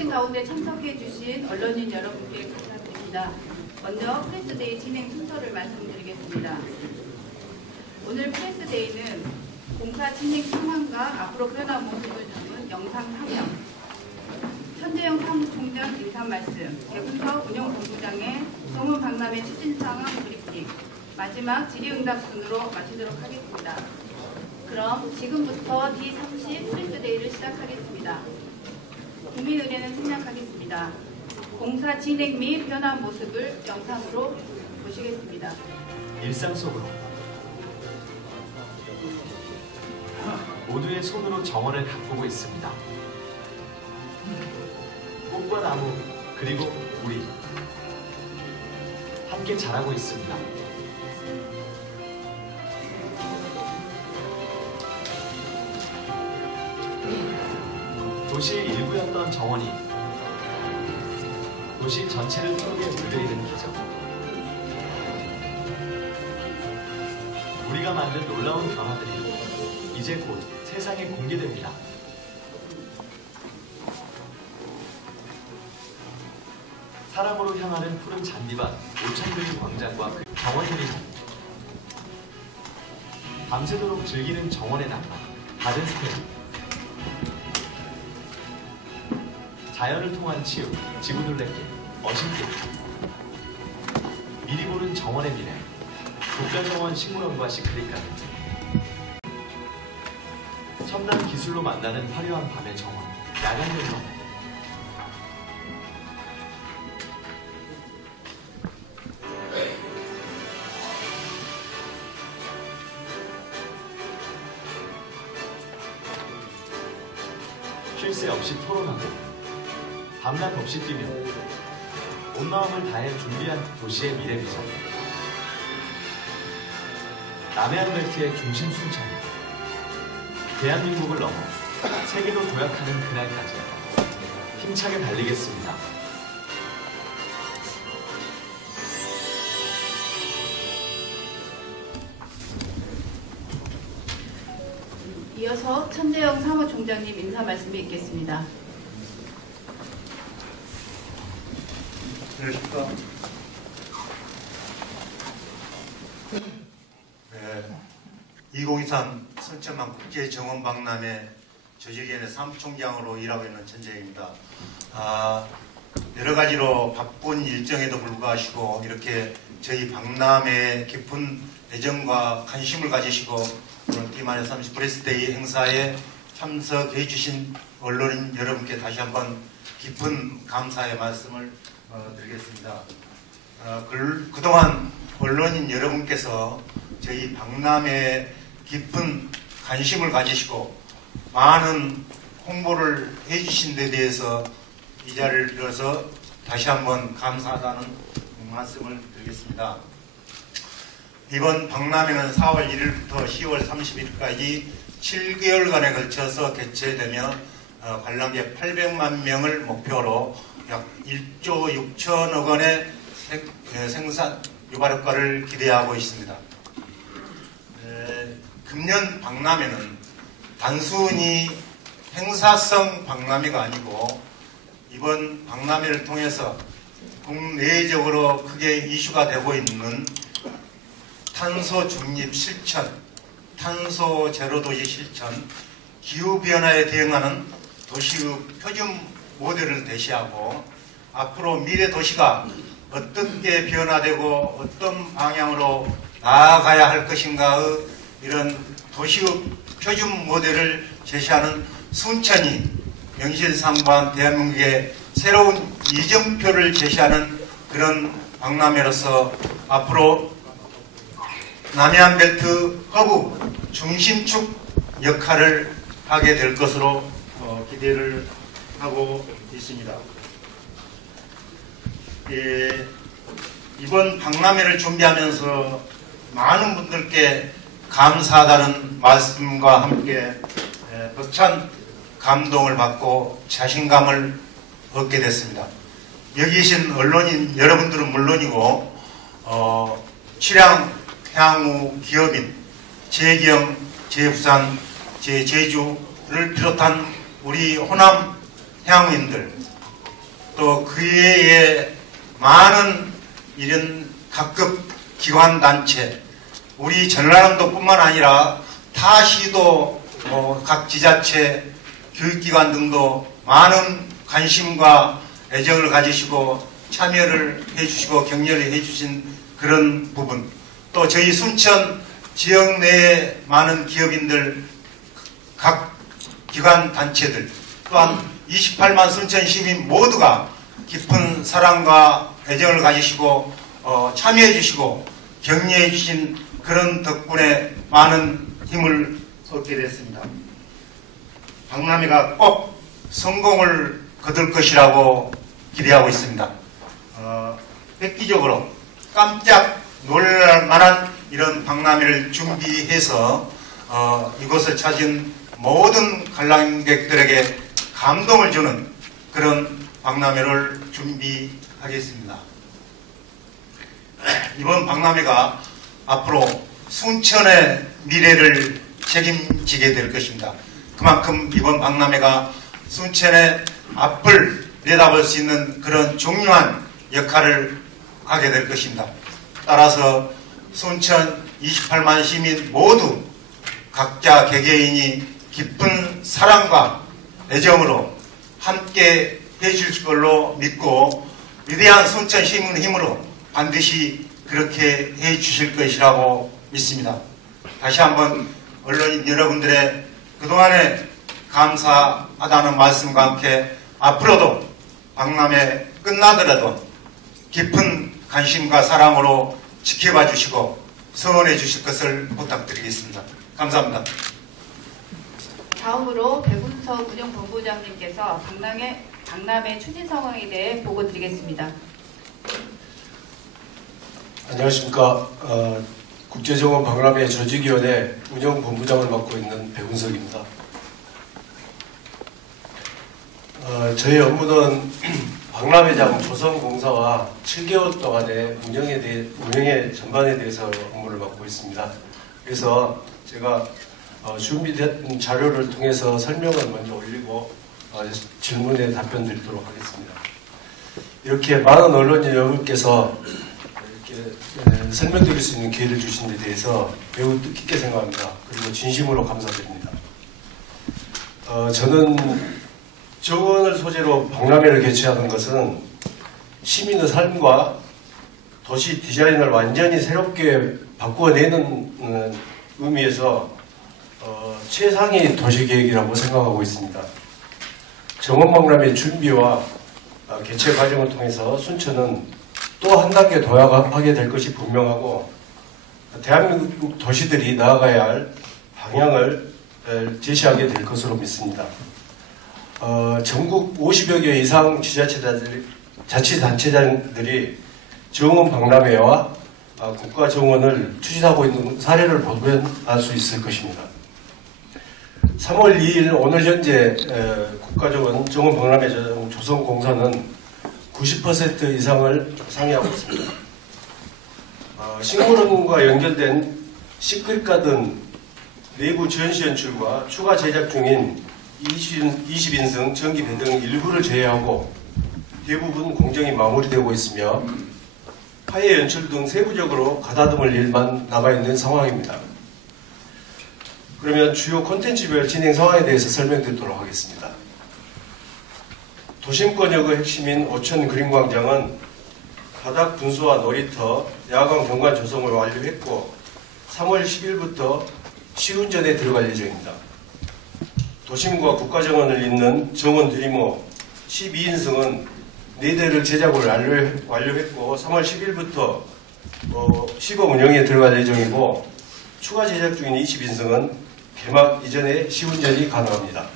모신 가운데 참석해 주신 언론인 여러분께 감사드립니다. 먼저 프레스데이 진행 순서를 말씀드리겠습니다. 오늘 프레스데이는 공사 진행 상황과 앞으로 변화 모습을 담은 영상 3명, 천재영 사무총장 인사 말씀, 대군서 운영본부장의 소문 박람회 추진 상황 브리핑, 마지막 질의응답 순으로 마치도록 하겠습니다. 그럼 지금부터 D30 프레스데이를 시작하겠습니다. 국민 의뢰는 생략하겠습니다. 공사 진행 및 변화 모습을 영상으로 보시겠습니다. 일상 속으로 모두의 손으로 정원을 가꾸고 있습니다. 꽃과 나무 그리고 우리 함께 자라고 있습니다. 도시의 일부였던 정원이 도시 전체를 턱에 물려일으키죠. 우리가 만든 놀라운 변화들이 이제 곧 세상에 공개됩니다. 사랑으로 향하는 푸른 잔디밭 5,000그리 광장과 그 정원들이 밤새도록 즐기는 정원의 낭만 가든스퀘어, 자연을 통한 치유, 지구둘레길, 어신길, 미리 보는 정원의 미래, 국가정원 식물원과 시크릿가든, 첨단 기술로 만나는 화려한 밤의 정원, 야간정원, 쉴 새 없이 토론하고 밤낮 없이 뛰며 온 마음을 다해 준비한 도시의 미래 비전, 남해안 벨트의 중심 순천, 대한민국을 넘어 세계로 도약하는 그날까지 힘차게 달리겠습니다. 이어서 천재영 사무총장님 인사 말씀이 있겠습니다. 안녕하십니까. 네, 2023 선천만 국제정원박람회 조직위원회 사무총장으로 일하고 있는 천재입니다. 여러 가지로 바쁜 일정에도 불구하시고 이렇게 저희 박람회에 깊은 애정과 관심을 가지시고 오늘 D-30 프레스데이 행사에 참석해 주신 언론인 여러분께 다시 한번 깊은 감사의 말씀을 드리겠습니다. 그동안 언론인 여러분께서 저희 박람회에 깊은 관심을 가지시고 많은 홍보를 해주신 데 대해서 이 자리를 빌어서 다시 한번 감사하다는 말씀을 드리겠습니다. 이번 박람회는 4월 1일부터 10월 30일까지 7개월간에 걸쳐서 개최되며 관람객 800만 명을 목표로 약 1조 6천억 원의 생산 유발 효과를 기대하고 있습니다. 금년 박람회는 단순히 행사성 박람회가 아니고 이번 박람회를 통해서 국내적으로 크게 이슈가 되고 있는 탄소 중립 실천, 탄소 제로 도시 실천, 기후변화에 대응하는 도시의 표준 모델을 제시하고 앞으로 미래 도시가 어떻게 변화되고 어떤 방향으로 나아가야 할 것인가의 이런 도시의 표준 모델을 제시하는 순천이 명실상부한 대한민국의 새로운 이정표를 제시하는 그런 박람회로서 앞으로 남해안 벨트 허브 중심축 역할을 하게 될 것으로 기대를 하고 있습니다. 이번 박람회를 준비하면서 많은 분들께 감사하다는 말씀과 함께 벅찬 감동을 받고 자신감을 얻게 됐습니다. 여기 계신 언론인 여러분들은 물론이고 취량 향후 기업인, 제경, 제부산, 제주를 비롯한 우리 호남 향후인들, 또 그외에 많은 이런 각급 기관단체, 우리 전라남도뿐만 아니라 타 시도 각 지자체, 교육기관 등도 많은 관심과 애정을 가지시고 참여를 해주시고 격려를 해주신 그런 부분, 또 저희 순천 지역 내의 많은 기업인들, 각 기관 단체들, 또한 28만 순천 시민 모두가 깊은 사랑과 애정을 가지시고 참여해 주시고 격려해 주신 그런 덕분에 많은 힘을 얻게 됐습니다. 박람회가 꼭 성공을 거둘 것이라고 기대하고 있습니다. 획기적으로 깜짝 놀랄 만한 이런 박람회를 준비해서 이곳을 찾은 모든 관람객들에게 감동을 주는 그런 박람회를 준비하겠습니다. 이번 박람회가 앞으로 순천의 미래를 책임지게 될 것입니다. 그만큼 이번 박람회가 순천의 앞을 내다볼 수 있는 그런 중요한 역할을 하게 될 것입니다. 따라서 순천 28만 시민 모두 각자 개개인이 깊은 사랑과 애정으로 함께 해줄 걸로 믿고 위대한 순천 시민 힘으로 반드시 그렇게 해주실 것이라고 믿습니다. 다시 한번 언론인 여러분들의 그동안에 감사하다는 말씀과 함께 앞으로도 박람회 끝나더라도 깊은 관심과 사랑으로 지켜봐 주시고 성원해 주실 것을 부탁드리겠습니다. 감사합니다. 다음으로 백운석 운영본부장님께서 박람회 추진 상황에 대해 보고 드리겠습니다. 안녕하십니까. 국제정원 박람회 조직위원회 운영본부장을 맡고 있는 백운석입니다. 저희 업무는 박람회장 조성공사와 7개월 동안의 운영의 전반에 대해서 업무를 맡고 있습니다. 그래서 제가 준비된 자료를 통해서 설명을 먼저 올리고 질문에 답변 드리도록 하겠습니다. 이렇게 많은 언론인 여러분께서 이렇게 설명드릴 수 있는 기회를 주신 데 대해서 매우 뜻깊게 생각합니다. 그리고 진심으로 감사드립니다. 저는 정원을 소재로 박람회를 개최하는 것은 시민의 삶과 도시 디자인을 완전히 새롭게 바꾸어내는 의미에서 최상의 도시계획이라고 생각하고 있습니다. 정원 박람회 준비와 개최 과정을 통해서 순천은 또 한 단계 도약하게 될 것이 분명하고 대한민국 도시들이 나아가야 할 방향을 제시하게 될 것으로 믿습니다. 전국 50여 개 이상 자치단체장들이 정원 박람회와 국가정원을 추진하고 있는 사례를 보면 알 수 있을 것입니다. 3월 2일 오늘 현재 국가정원 박람회 조성공사는 90% 이상을 상회하고 있습니다. 식물원과 연결된 시크릿 가든 내부 전시 연출과 추가 제작 중인 20인승 전기 배등 일부를 제외하고 대부분 공정이 마무리되고 있으며 화해 연출 등 세부적으로 가다듬을 일만 남아있는 상황입니다. 그러면 주요 콘텐츠별 진행 상황에 대해서 설명드리도록 하겠습니다. 도심권역의 핵심인 오천 그린광장은 바닥 분수와 놀이터, 야광 경관 조성을 완료했고 3월 10일부터 시운전에 들어갈 예정입니다. 도심과 국가정원을 잇는 정원 드리머 12인승은 4대를 제작을 완료했고 3월 10일부터 시범 운영에 들어갈 예정이고 추가 제작 중인 20인승은 개막 이전에 시운전이 가능합니다.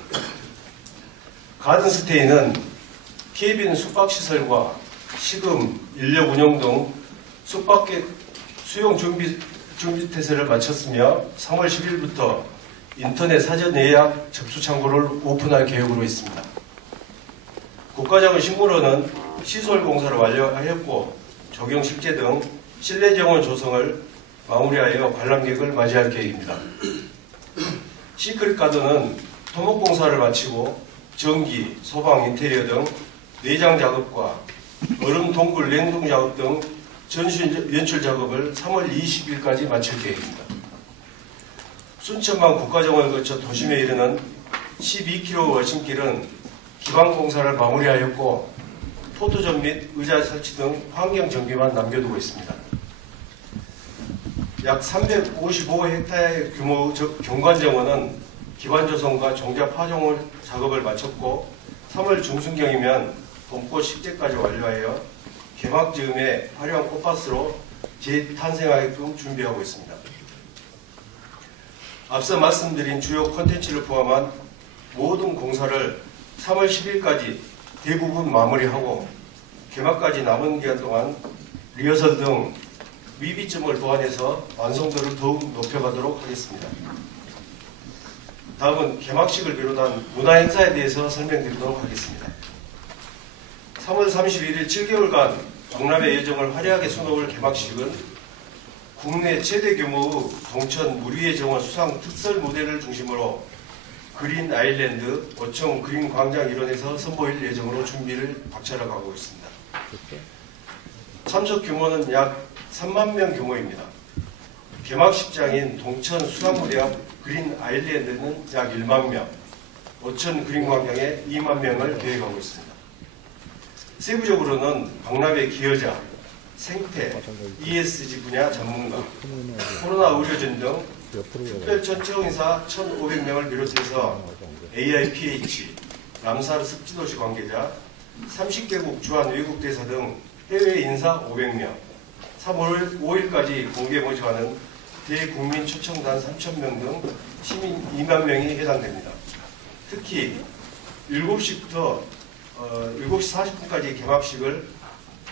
가든스테이는 케이빈 숙박시설과 식음, 인력 운영 등 숙박객 수용 준비 태세를 마쳤으며 3월 10일부터 인터넷 사전 예약 접수 창구를 오픈할 계획으로 있습니다. 국가정원 식물원은 시설 공사를 완료하였고 조경 식재 등 실내 정원 조성을 마무리하여 관람객을 맞이할 계획입니다. 시크릿 가든은 토목 공사를 마치고 전기, 소방, 인테리어 등 내장 작업과 얼음 동굴 냉동 작업 등 전수 연출 작업을 3월 20일까지 마칠 계획입니다. 순천만 국가정을 거쳐 도심에 이르는 12km 월심길은 기반 공사를 마무리하였고 포토존 및 의자 설치 등 환경 정비만 남겨두고 있습니다. 약 355헥타르 규모 경관정원은 기반 조성과 종자 파종 작업을 마쳤고 3월 중순경이면 봄꽃 식재까지 완료하여 개막 즈음에 화려한 꽃밭으로 재탄생하게끔 준비하고 있습니다. 앞서 말씀드린 주요 콘텐츠를 포함한 모든 공사를 3월 10일까지 대부분 마무리하고 개막까지 남은 기간 동안 리허설 등 미비점을 보완해서 완성도를 더욱 높여가도록 하겠습니다. 다음은 개막식을 비롯한 문화행사에 대해서 설명드리도록 하겠습니다. 3월 31일 7개월간 박람회 예정을 화려하게 수놓을 개막식은 국내 최대 규모의 동천 물위의 정원 수상 특설 무대를 중심으로 그린 아일랜드 5층 그린 광장 일원에서 선보일 예정으로 준비를 박차려가고 있습니다. 참석 규모는 약 3만 명 규모입니다. 개막식장인 동천 수상무대 앞 그린 아일랜드는 약 1만 명, 5천 그린 광장에 2만 명을 계획하고 있습니다. 세부적으로는 박람회 기여자, 생태, ESG 분야 전문가, 코로나 의료진 등 특별 전청인사 1,500명을 비롯해서 AIPH, 람사르 습지도시 관계자, 30개국 주한 외국 대사 등 해외 인사 500명, 3월 5일까지 공개 모집하는 대국민 초청단 3,000명 등 시민 2만 명이 해당됩니다. 특히 7시부터 7시 40분까지 개막식을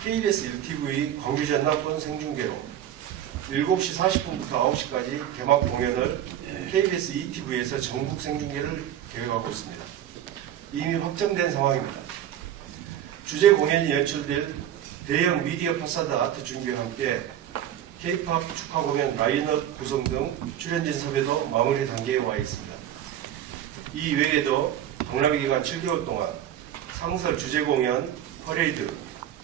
KBS 1TV 광주 전남권 생중계로 7시 40분부터 9시까지 개막 공연을 KBS 2TV에서 전국 생중계를 계획하고 있습니다. 이미 확정된 상황입니다. 주제 공연이 연출될 대형 미디어 파사드 아트 준비와 함께 K-POP 축하 공연 라인업 구성 등 출연진 섭외도 마무리 단계에 와 있습니다. 이 외에도 박람회 기간 7개월 동안 상설 주제 공연, 퍼레이드,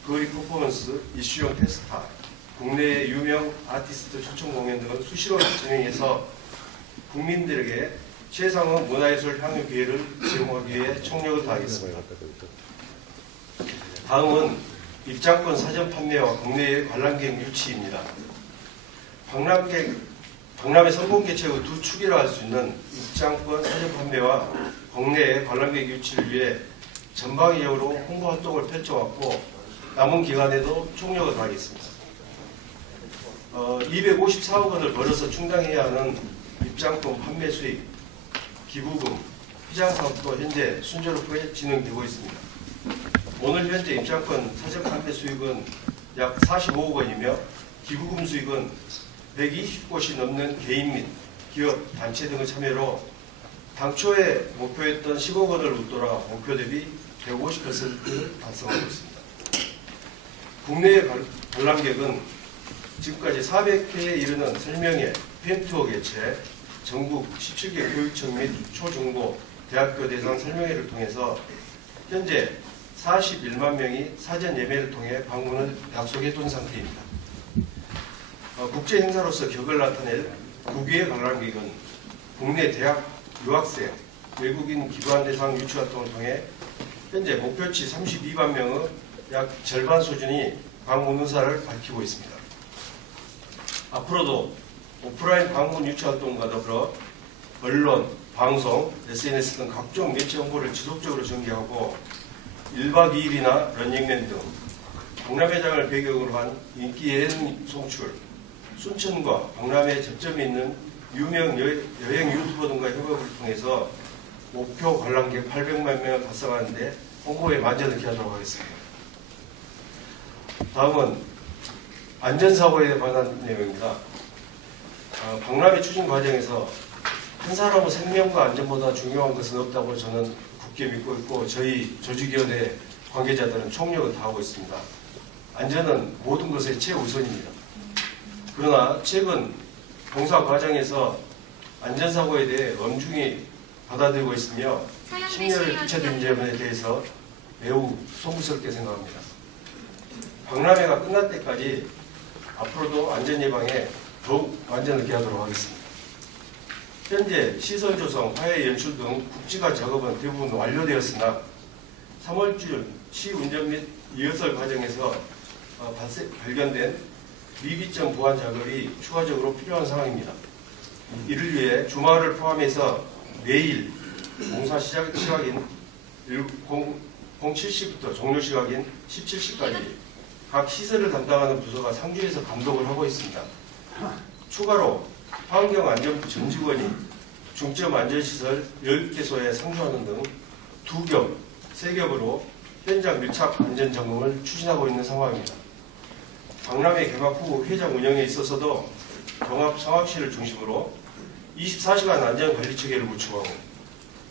거리 퍼포먼스, 이슈용 페스타, 국내의 유명 아티스트 초청 공연 등을 수시로 진행해서 국민들에게 최상의 문화예술 향유 기회를 제공하기 위해 총력을 다하겠습니다. 다음은 입장권 사전 판매와 국내의 관람객 유치입니다. 박람회 성공 개최의 두 축이라 할 수 있는 입장권 사전 판매와 국내의 관람객 유치를 위해 전방위적으로 홍보 활동을 펼쳐왔고 남은 기간에도 총력을 다하겠습니다. 254억 원을 벌어서 충당해야 하는 입장권 판매 수익, 기부금, 피장 사업도 현재 순조롭게 진행되고 있습니다. 오늘 현재 입장권 사전 판매 수익은 약 45억 원이며 기부금 수익은 120곳이 넘는 개인 및 기업, 단체 등의 참여로 당초에 목표했던 10억 원을 웃돌아 목표 대비 150%를 달성하고 있습니다. 국내의 관람객은 지금까지 400회에 이르는 설명회, 팬투어 개최, 전국 17개 교육청 및 초중고, 대학교 대상 설명회를 통해서 현재 41만 명이 사전 예매를 통해 방문을 약속해 둔 상태입니다. 국제 행사로서 격을 나타낼 국외의 관람객은 국내 대학 유학생, 외국인 기관 대상 유치 활동을 통해 현재 목표치 32만 명의 약 절반 수준이 방문 의사를 밝히고 있습니다. 앞으로도 오프라인 방문 유치 활동과 더불어 언론, 방송, SNS 등 각종 매체 홍보를 지속적으로 전개하고 1박 2일이나 런닝맨 등 박람회장을 배경으로 한 인기 예능 송출, 순천과 박람회 접점이 있는 유명 여행 유튜버 등과 협업을 통해서 목표 관람객 800만 명을 달성하는 데 홍보에 만전을 기하도록 하겠습니다. 다음은 안전사고에 관한 내용입니다. 박람회 추진 과정에서 한 사람의 생명과 안전보다 중요한 것은 없다고 저는 굳게 믿고 있고 저희 조직위원회 관계자들은 총력을 다하고 있습니다. 안전은 모든 것의 최우선입니다. 그러나 최근 공사 과정에서 안전사고에 대해 엄중히 받아들이고 있으며 심려를 끼쳐드린 점에 대해서 매우 송구스럽게 생각합니다. 박람회가 끝날 때까지 앞으로도 안전 예방에 더욱 완전을 기하도록 하겠습니다. 현재 시설 조성, 화해 연출 등 국지화 작업은 대부분 완료되었으나 3월쯤 시 운전 및 리허설 과정에서 발견된 미비점 보완 작업이 추가적으로 필요한 상황입니다. 이를 위해 주말을 포함해서 내일 공사 시작 시각인 07시부터 종료 시각인 17시까지 각 시설을 담당하는 부서가 상주에서 감독을 하고 있습니다. 추가로 환경안전부 전 직원이 중점 안전시설 10개소에 상주하는 등 2겹, 3겹으로 현장 밀착 안전점검을 추진하고 있는 상황입니다. 박람회 개막 후 회장 운영에 있어서도 종합상황실을 중심으로 24시간 안전관리체계를 구축하고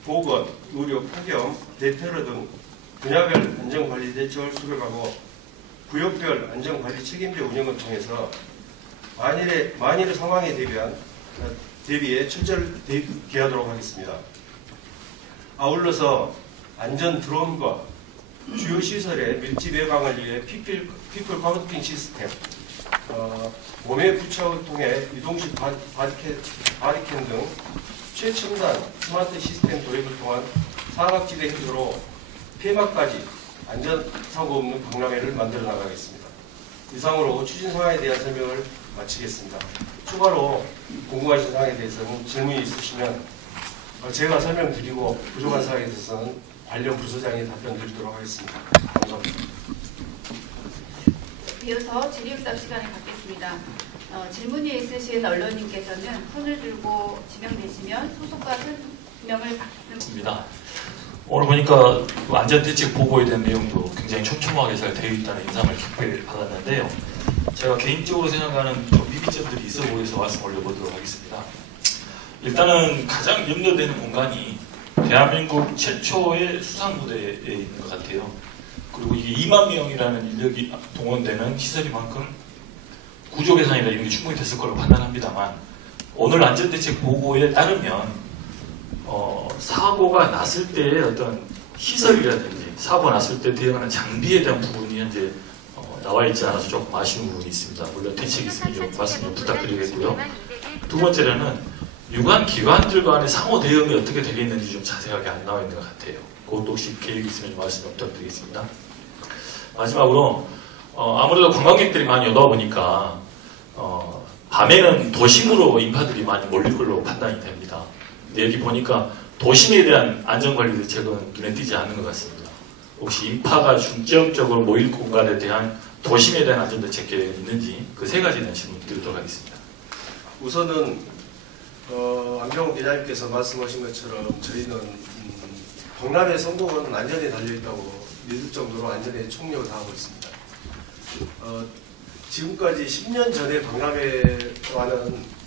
보건, 의료, 폭염, 대테러 등 분야별 안전관리 대책을 수립하고 구역별 안전관리 책임제 운영을 통해서 만일의 상황에 대비해 철저히 대비하도록 하겠습니다. 아울러서 안전 드론과 주요 시설의 밀집 예방을 위해 피플 카운팅 시스템, 몸의 부착을 통해 이동식 바리캔 등 최첨단 스마트 시스템 도입을 통한 사각지대 해소로 폐막까지 안전사고 없는 박람회를 만들어 나가겠습니다. 이상으로 추진 사항에 대한 설명을 마치겠습니다. 추가로 궁금하신 사항에 대해서는 질문이 있으시면 제가 설명드리고 부족한 사항에 대해서는 관련 부서장이 답변 드리도록 하겠습니다. 감사합니다. 이어서 질의응답 시간을 갖겠습니다. 질문이 있으신 언론인께서는 손을 들고 지명되시면 소속과 설명을 받습니다. 오늘 보니까 안전대책 보고에 대한 내용도 굉장히 촘촘하게 잘 되어 있다는 인상을 깊게 받았는데요. 제가 개인적으로 생각하는 좀 미비점들이 있어 보여서 말씀 올려보도록 하겠습니다. 일단은 가장 염려되는 공간이 대한민국 최초의 수상무대에 있는 것 같아요. 그리고 이게 2만 명이라는 인력이 동원되는 시설이만큼 구조 개선이나 이런 게 충분히 됐을 걸로 판단합니다만 오늘 안전대책 보고에 따르면 사고가 났을 때의 어떤 시설이라든지 사고가 났을 때 대응하는 장비에 대한 부분이 현재 나와 있지 않아서 조금 아쉬운 부분이 있습니다. 물론 대책이 있으니 좀 말씀 좀 부탁드리겠고요. 두 번째로는 유관 기관들 간의 상호 대응이 어떻게 되겠는지 좀 자세하게 안 나와 있는 것 같아요. 그것도 혹시 계획이 있으면 말씀 좀 부탁드리겠습니다. 마지막으로 아무래도 관광객들이 많이 오다 보니까 밤에는 도심으로 인파들이 많이 몰릴 걸로 판단이 됩니다. 근데 여기 보니까 도심에 대한 안전관리 대책은 눈에 띄지 않는 것 같습니다. 혹시 인파가 중점적으로 모일 공간에 대한 도심에 대한 안전대책 계획이 있는지 그 세 가지에 대한 질문 드리도록 하겠습니다. 우선은 안병호 기자님께서 말씀하신 것처럼 저희는 박람회 성공은 안전에 달려있다고 믿을 정도로 안전에 총력을 다하고 있습니다. 지금까지 10년 전에 박람회와는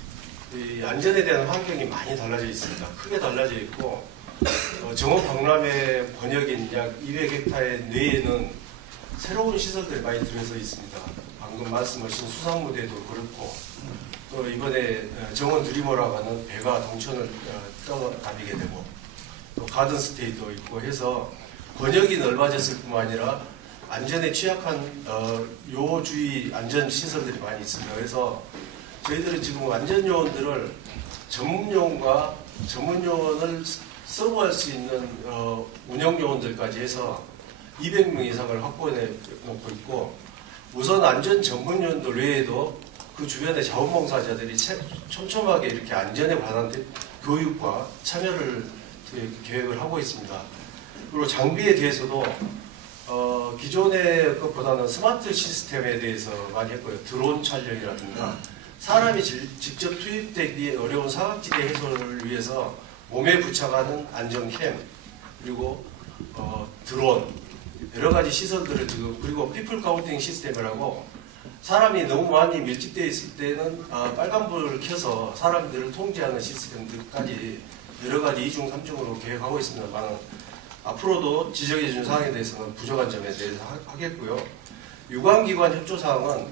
이 안전에 대한 환경이 많이 달라져 있습니다. 크게 달라져 있고 정원 박람회 번역인 약 200헥타의 내에는 새로운 시설들이 많이 들어서 있습니다. 방금 말씀하신 수상무대도 그렇고 또 이번에 정원 드리머라고 하는 배가 동천을 떠다니게 되고 또 가든 스테이도 있고 해서 번역이 넓어졌을 뿐만 아니라 안전에 취약한 요주의 안전 시설들이 많이 있습니다. 그래서 저희들은 지금 안전요원들을 전문요원과 전문요원을 서브할 수 있는 운영요원들까지 해서 200명 이상을 확보해 놓고 있고 우선 안전 전문요원들 외에도 그 주변의 자원봉사자들이 촘촘하게 이렇게 안전에 관한 교육과 참여를 계획을 하고 있습니다. 그리고 장비에 대해서도 기존의 것보다는 스마트 시스템에 대해서 많이 했고요. 드론 촬영이라든가 사람이 직접 투입되기 어려운 사각지대 해소를 위해서 몸에 부착하는 안전캠 그리고 드론 여러 가지 시설들을 지금 그리고 피플 카운팅 시스템이라고 사람이 너무 많이 밀집되어 있을 때는 빨간불을 켜서 사람들을 통제하는 시스템들까지 여러 가지 2중 3중으로 계획하고 있습니다만 앞으로도 지적해 준 사항에 대해서는 부족한 점에 대해서 하겠고요. 유관기관 협조사항은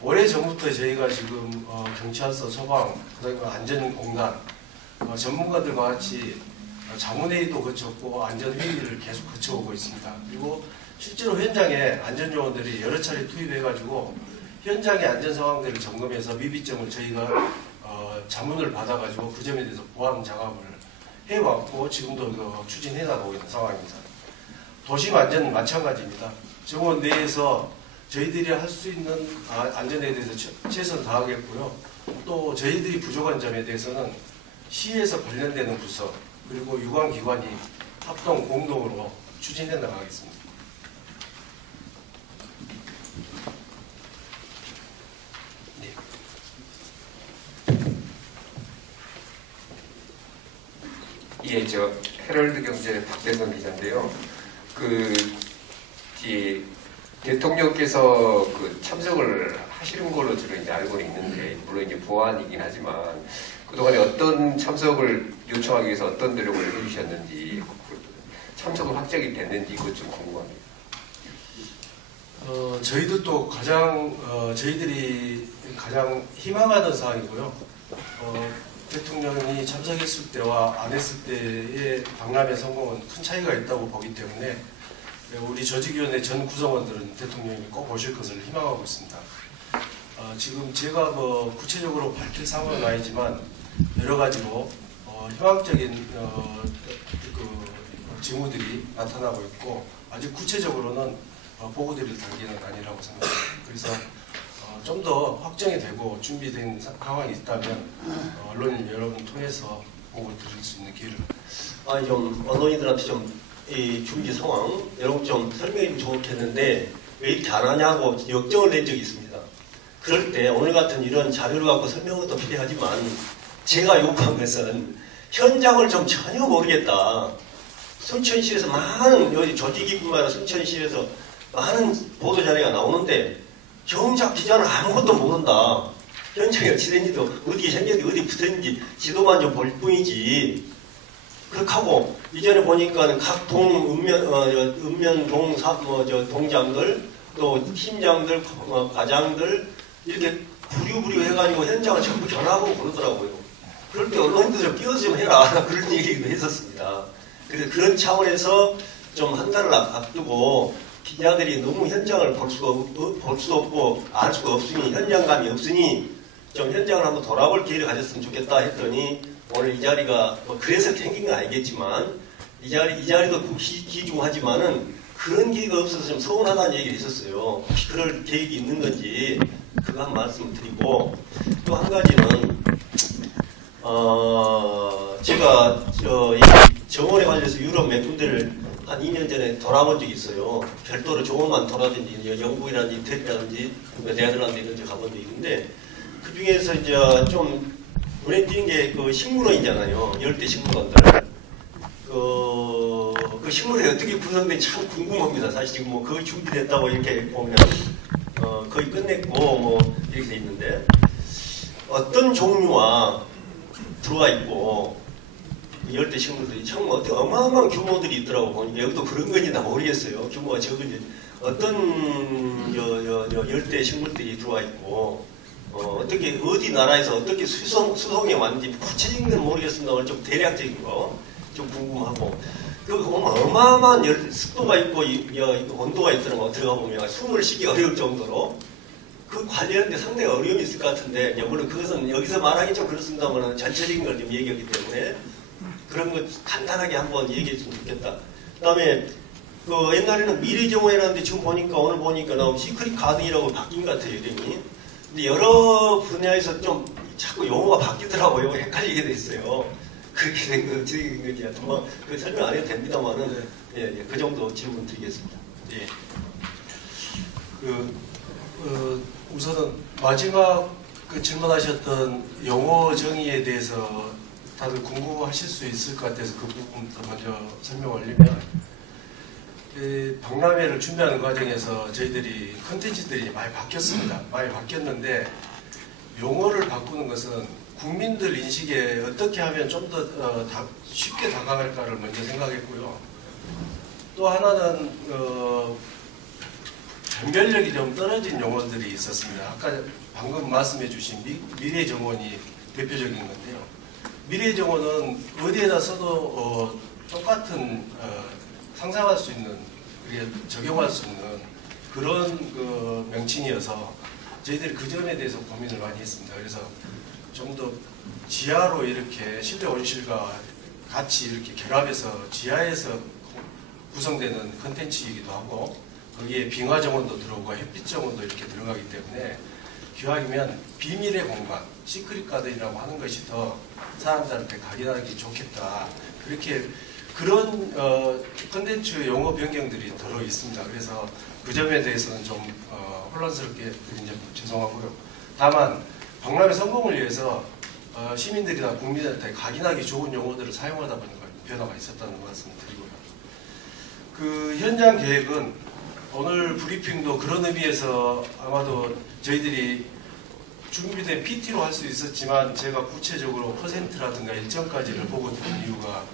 오래전부터 저희가 지금 경찰서, 소방, 그다음에 안전공단 전문가들과 같이 자문회의도 거쳤고 안전회의를 계속 거쳐오고 있습니다. 그리고 실제로 현장에 안전요원들이 여러 차례 투입해가지고 현장의 안전 상황들을 점검해서 미비점을 저희가 자문을 받아가지고 그 점에 대해서 보완 작업을 해왔고 지금도 추진해 나가고 있는 상황입니다. 도심 안전은 마찬가지입니다. 정원 내에서 저희들이 할 수 있는 안전에 대해서 최선을 다하겠고요. 또 저희들이 부족한 점에 대해서는 시에서 관련되는 부서 그리고 유관기관이 합동 공동으로 추진해 나가겠습니다. 네. 예, 저 헤럴드 경제 박대선 기자인데요. 대통령께서 참석을 하시는 걸로 저는 이제 알고 있는데, 물론 이제 보안이긴 하지만 그동안에 어떤 참석을 요청하기 위해서 어떤 노력을 해주셨는지, 참석은 확정이 됐는지 이것 좀 궁금합니다. 저희도 또 저희들이 가장 희망하는 사항이고요. 대통령이 참석했을 때와 안 했을 때의 박람회 성공은 큰 차이가 있다고 보기 때문에 우리 조직위원회 전 구성원들은 대통령이 꼭 오실 것을 희망하고 있습니다. 지금 제가 구체적으로 밝힐 상황은 아니지만 여러 가지로 희망적인 징후들이 나타나고 있고 아직 구체적으로는 보고드릴 단계는 아니라고 생각합니다. 그래서 좀 더 확정이 되고 준비된 상황이 있다면 언론인 여러분 통해서 보고 드릴 수 있는 기회를 좀 언론인들한테 좀 이 준비 상황 여러분 좀 설명해 주면 좋겠는데 왜 이렇게 안 하냐고 역정을 낸 적이 있습니다. 그럴 때 오늘 같은 이런 자료를 갖고 설명은 또 필요하지만 제가 요구한 것은 현장을 좀 전혀 모르겠다. 순천시에서 많은 여기 조직이뿐만 아니라 순천시에서 많은 보도 자료가 나오는데 정작 기자는 아무것도 모른다. 현장에 어찌 된지도 어디 생겼는지 어디 붙었는지 지도만 좀 볼 뿐이지. 그렇게 하고 이전에 보니까 각 읍면 동장들 또 팀장들 과장들 이렇게 부류부류 해가지고 현장을 전부 전화하고 그러더라고요. 그럴 때 언론인들 좀 끼어서 좀 해라 그런 얘기도 했었습니다. 그래서 그런 차원에서 좀 한 달을 앞두고 기자들이 너무 현장을 볼 수도 없고 알 수가 없으니 현장감이 없으니 좀 현장을 한번 돌아볼 기회를 가졌으면 좋겠다 했더니 오늘 이 자리가 그래서 생긴 건 알겠지만 이 자리도 귀중하지만은 그런 기회가 없어서 좀 서운하다는 얘기를 했었어요. 혹시 그럴 계획이 있는 건지 그거 한 말씀 드리고 또 한 가지는 제가 이 정원에 관련해서 유럽 몇 군데를 한 2년 전에 돌아본 적이 있어요. 별도로 정원만 돌아다니지 영국이라든지 이태리라든지 네덜란드 이런 데 가본 적이 있는데 그 중에서 이제 좀 눈에 띄는 게 그 식물원이잖아요. 열대 식물원들. 그 식물원이 어떻게 구성된지 참 궁금합니다. 사실 지금 거의 준비됐다고 이렇게 보면 거의 끝냈고 이렇게 돼 있는데 어떤 종류와 들어와 있고 열대 식물들이 참 어마어마한 규모들이 있더라고 보니까 여기도 그런 건지 다 모르겠어요. 규모가 적은지 어떤 열대 식물들이 들어와 있고 어떻게 어디 나라에서 어떻게 수송해 왔는지 구체적인 건 모르겠습니다. 오늘 좀 대략적인 거 좀 궁금하고 그 어마어마한 습도가 있고 온도가 있더라고. 들어가 보면 숨을 쉬기 어려울 정도로 그 관리하는데 상당히 어려움이 있을 것 같은데 물론 그것은 여기서 말하기 좀 그렇습니다만 전체적인 걸 좀 얘기하기 때문에 그런 거 간단하게 한번 얘기했으면 좋겠다. 그 다음에 옛날에는 미래정원이라는데 지금 보니까 오늘 보니까 시크릿 가든이라고 바뀐 것 같아요. 이름이. 근데 여러 분야에서 좀 자꾸 용어가 바뀌더라고요. 헷갈리게 돼 있어요. 그렇게 된 건지 하여튼 그 설명 안 해도 됩니다만은 그 정도 질문 드리겠습니다. 예. 우선은 마지막 질문하셨던 용어 정의에 대해서 다들 궁금하실 수 있을 것 같아서 그 부분부터 먼저 설명을 드리면 박람회를 준비하는 과정에서 저희들이 컨텐츠들이 많이 바뀌었습니다. 많이 바뀌었는데 용어를 바꾸는 것은 국민들 인식에 어떻게 하면 좀 더 쉽게 다가갈까를 먼저 생각했고요. 또 하나는 변별력이 좀 떨어진 용어들이 있었습니다. 아까 방금 말씀해 주신 미래정원이 대표적인 건데요. 미래정원은 어디에다 써도 똑같은 상상할 수 있는, 적용할 수 있는 그런 그 명칭이어서 저희들이 그 점에 대해서 고민을 많이 했습니다. 그래서 좀 더 지하로 이렇게 실내 온실과 같이 이렇게 결합해서 지하에서 구성되는 컨텐츠이기도 하고, 거기에 빙하 정원도 들어오고 햇빛 정원도 이렇게 들어가기 때문에 기왕이면 비밀의 공간, 시크릿 가든이라고 하는 것이 더 사람들한테 각인하기 좋겠다. 그렇게 그런 컨텐츠 용어 변경들이 들어 있습니다. 그래서 그 점에 대해서는 좀 혼란스럽게 드린 점 죄송하고요. 다만 박람회 성공을 위해서 시민들이나 국민한테 각인하기 좋은 용어들을 사용하다 보니까 변화가 있었다는 말씀을 드리고요. 그 현장 계획은 오늘 브리핑도 그런 의미에서 아마도 저희들이 준비된 PT로 할 수 있었지만, 제가 구체적으로 퍼센트라든가 일정까지를 보고 드린 이유가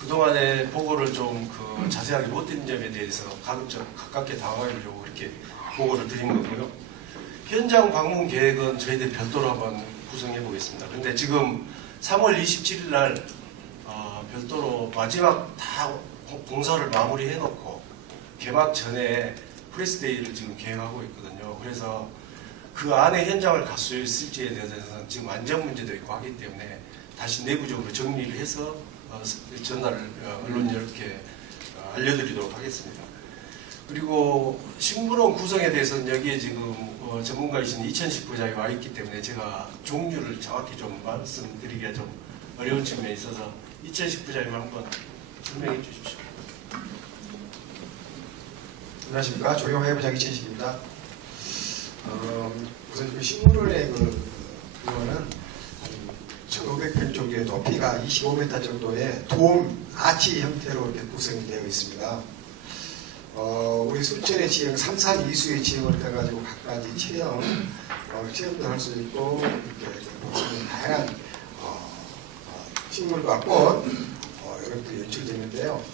그동안에 보고를 좀 자세하게 못 드린 점에 대해서 가깝게 당황하려고 그렇게 보고를 드린 거고요. 현장 방문 계획은 저희들이 별도로 한번 구성해 보겠습니다. 근데 지금 3월 27일 날 별도로 마지막 다 공사를 마무리해 놓고 개막 전에 프레스데이를 지금 계획하고 있거든요. 그래서 그 안에 현장을 갈 수 있을지에 대해서는 지금 안전 문제도 있고 하기 때문에 다시 내부적으로 정리를 해서 전날을 언론 여러분께 알려드리도록 하겠습니다. 그리고 식물원 구성에 대해서는 여기에 지금 전문가이신 이천식 부장이 와 있기 때문에 제가 종류를 정확히 좀 말씀드리기가 좀 어려운 측면이 있어서 이천식 부장님 한번 설명해 주십시오. 안녕하십니까. 조경회 부장 이천식입니다. 우선 그 식물원의 그거는 1,500평 정도의 높이가 25m 정도의 돔 아치 형태로 이렇게 구성이 되어 있습니다. 우리 순천의 지형, 삼산 이수의 지형을 해가지고 각가지 체험도 할 수 있고, 이렇게 다양한 식물과 꽃 이런 것들이 연출되는데요.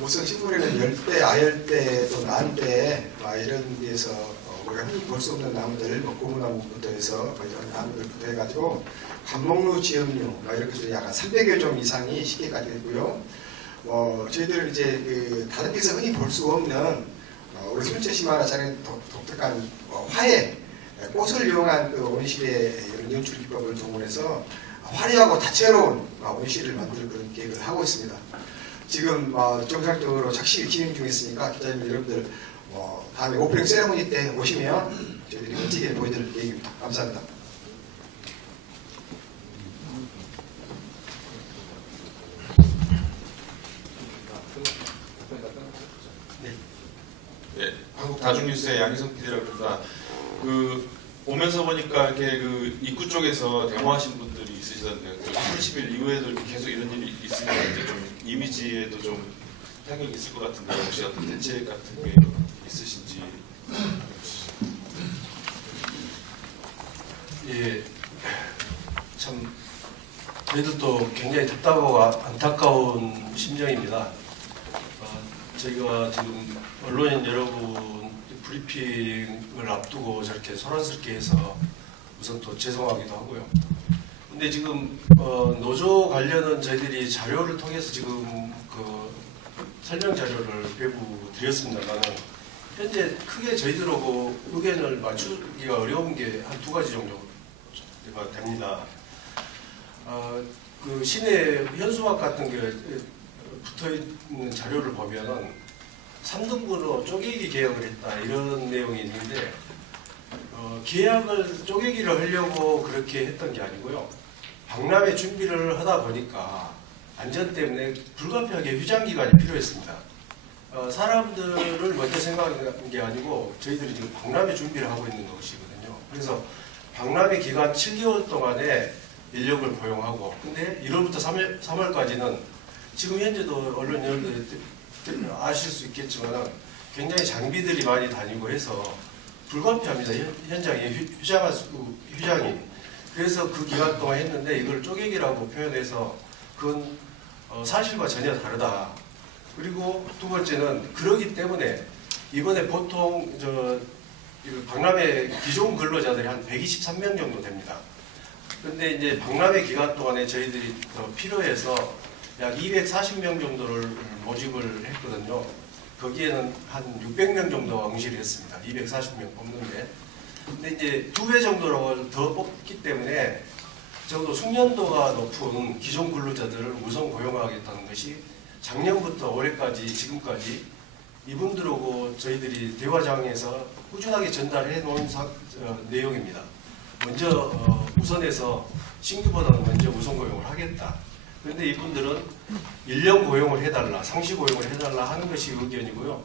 우선 식물에는 열대, 아열대, 또 난대 이런 데서 우리가 흔히 볼 수 없는 나무들, 고무나무부터 해서 이런 나무들부터 해가지고 관목류, 지역류 이렇게 약간 300여 종 이상이 시계까지 있고요. 저희들은 이제 다른 데서 흔히 볼 수 없는 우리 순천시 만화장의 독특한 화해, 꽃을 이용한 온실의 이런 연출 기법을 동원해서 화려하고 다채로운 온실을 만들 그런 계획을 하고 있습니다. 지금 정상적으로 착실히 진행 중에 있으니까 기자님 여러분들 다음에 오프닝 세레모니 때 오시면 저희들이 멋지게 보여드릴 계획입니다. 감사합니다. 네, 한국 다중뉴스의 양희성 PD라고 합니다. 오면서 보니까 이렇게 입구 쪽에서 데모하신 분들이 있으시던데 30일 이후에도 계속 이런 일이 있으니까 이제 좀 이미지에도 좀 타격이 있을 것 같은데 혹시 어떤 대책 같은 게 있으신지. 예, 참 저희들도 굉장히 답답하고 안타까운 심정입니다. 저희가 지금 언론인 여러분 브리핑을 앞두고 저렇게 소란스럽게 해서 우선 또 죄송하기도 하고요. 근데 지금 노조 관련은 저희들이 자료를 통해서 지금 설명 자료를 배부 드렸습니다만, 현재 크게 저희들하고 의견을 맞추기가 어려운 게 한 2가지 정도가 됩니다. 시내 현수막 같은 게 붙어 있는 자료를 보면은 3등분으로 쪼개기 계약을 했다 이런 내용이 있는데, 계약을 쪼개기를 하려고 그렇게 했던 게 아니고요. 박람회 준비를 하다 보니까 안전 때문에 불가피하게 휴장 기간이 필요했습니다. 사람들을 먼저 생각한 게 아니고 저희들이 지금 박람회 준비를 하고 있는 것이거든요. 그래서 박람회 기간 7개월 동안에 인력을 고용하고, 근데 1월부터 3월까지는 지금 현재도 언론 여러분들 아실 수 있겠지만 굉장히 장비들이 많이 다니고 해서 불가피합니다. 현장에 휴장이. 그래서 그 기간 동안 했는데 이걸 쪼개기라고 표현해서 그건 사실과 전혀 다르다. 그리고 두 번째는 그러기 때문에 이번에 보통 박람회 기존 근로자들이 한 123명 정도 됩니다. 근데 이제 박람회 기간 동안에 저희들이 더 필요해서 약 240명 정도를 모집을 했거든요. 거기에는 한 600명 정도가 응시를 했습니다. 240명 뽑는데. 근데 이제 2배 정도로 더 뽑기 때문에 적어도 숙련도가 높은 기존 근로자들을 우선 고용하겠다는 것이 작년부터 올해까지 지금까지 이분들하고 저희들이 대화장에서 꾸준하게 전달해 놓은 내용입니다. 먼저 우선해서 신규보다는 먼저 우선 고용을 하겠다. 그런데 이분들은 1년 고용을 해달라, 상시 고용을 해달라 하는 것이 의견이고요.